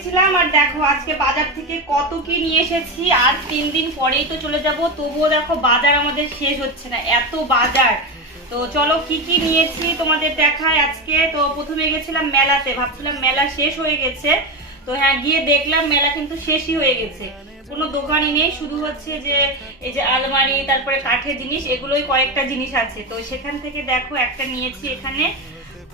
গেছিলাম আর দেখো আজকে বাজার থেকে কত কি নিয়ে এসেছি। আর 3 দিন পরেই তো চলে যাব, তবুও দেখো বাজার আমাদের শেষ হচ্ছে না, এত বাজার। তো চলো কি কি নিয়েছি তোমাদের দেখাই আজকে। তো প্রথমে গেছিলাম মেলাতে, ভাবছিলাম মেলা শেষ হয়ে গেছে, তো হ্যাঁ গিয়ে দেখলাম মেলা কিন্তু শেষই হয়ে গেছে, কোনো দোকানই নেই, শুধু হচ্ছে যে এই যে আলমারি তারপরে কাঠের জিনিস এগুলোই কয়েকটা জিনিস আছে। তো সেখান থেকে দেখো একটা নিয়েছি, এখানে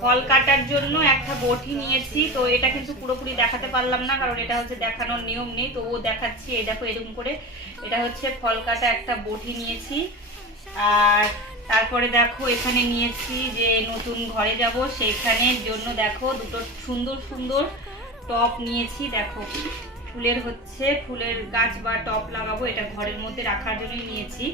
ফল কাটার জন্য একটা বটি নিয়েছি। তো এটা কিন্তু পুরোপুরি দেখাতে পারলাম না, কারণ এটা হচ্ছে দেখানোর নিয়ম নেই, তো ও দেখাচ্ছি। এই দেখো এরকম করে, এটা হচ্ছে ফল কাটা একটা বটি নিয়েছি। আর তারপরে দেখো এখানে নিয়েছি যে নতুন ঘরে যাব সেইখানের জন্য দেখো দুটো সুন্দর সুন্দর টপ নিয়েছি। দেখো ফুলের হচ্ছে ফুলের গাছ বা টপ লাগাবো, এটা ঘরের মধ্যে রাখার জন্যই নিয়েছি।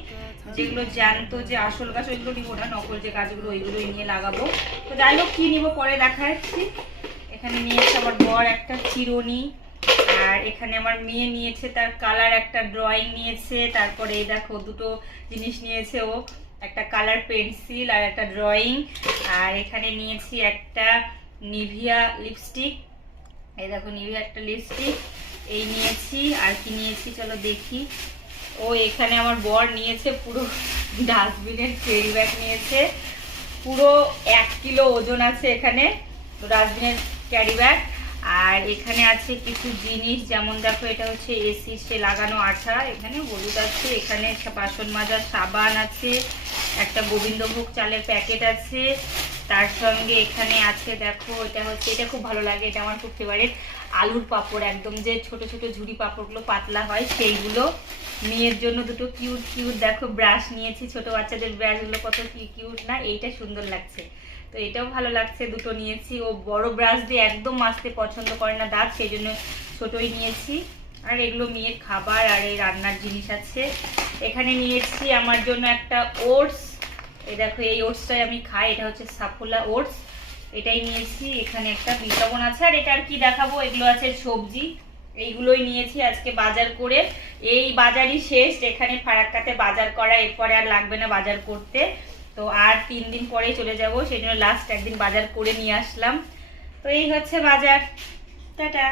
যেগুলো জানতো যে আসল গাছ ওইগুলো নিবো না, নকল যে গাছগুলো ওইগুলোই নিয়ে লাগাবো। তো যাই হোক কি নিবো পরে দেখাচ্ছি। এখানে নিয়েছে আমার বর একটা চিরুনি, আর এখানে আমার মেয়ে নিয়েছে তার কালার একটা ড্রয়িং নিয়েছে। তারপরে এই দেখো দুটো জিনিস নিয়েছে ও, একটা কালার পেন্সিল আর একটা ড্রয়িং। আর এখানে নিয়েছি একটা নিভিয়া লিপস্টিক, এই দেখো নিভিয়া একটা লিপস্টিক এই নিয়েছি। আর কি নিয়েছি চলো দেখি। ও এখানে আমার বর নিয়েছে পুরো ডাস্টবিনের ক্যারি ব্যাগ নিয়েছে, পুরো 1 কিলো ওজন আছে এখানে ডাস্টবিনের ক্যারি ব্যাগ। আর এখানে আছে কিছু জিনিস, যেমন দেখো এটা হচ্ছে এসি সে লাগানো আঠা, এখানে হলুদ আছে, এখানে বাসন মাজার সাবান আছে, একটা গোবিন্দভোগ চালের প্যাকেট আছে, তার সঙ্গে এখানে আছে দেখো এটা হচ্ছে, এটা খুব ভালো লাগে, এটা আমার খুব ফেভারিট, আলুর পাঁপড়, একদম যে ছোট ছোট ঝুড়ি পাঁপড়গুলো পাতলা হয় সেইগুলো। মেয়ের জন্য দুটো কিউট কিউট দেখো ব্রাশ নিয়েছি, ছোট বাচ্চাদের ব্রাশগুলো কত কিউট না, এইটা সুন্দর লাগছে, তো এটাও ভালো লাগছে, দুটো নিয়েছি। ও বড় ব্রাশ দিয়ে একদম মাজতে পছন্দ করে না দাঁত, সেই জন্য ছোটই নিয়েছি। আর এগুলো মেয়ের খাবার আর এই রান্নার জিনিস আছে। এখানে নিয়েছি আমার জন্য একটা ওটস, এই দেখো এই ওটসটাই আমি খাই, এটা হচ্ছে সাফোলা ওটস, এটাই নিয়েছি। এখানে একটা বিজ্ঞাপন আছে। আর এটা আর কি দেখাবো, এগুলো আছে সবজি, এইগুলোই নিয়েছি আজকে বাজার করে। এই বাজারই শেষ, এখানে ফারাক্কাতে বাজার করা, এরপরে আর লাগবে না বাজার করতে। তো আর 3 দিন পরেই চলে যাব, সেই জন্য লাস্ট একদিন বাজার করে নিয়ে আসলাম। তো এই হচ্ছে বাজার, টাটা।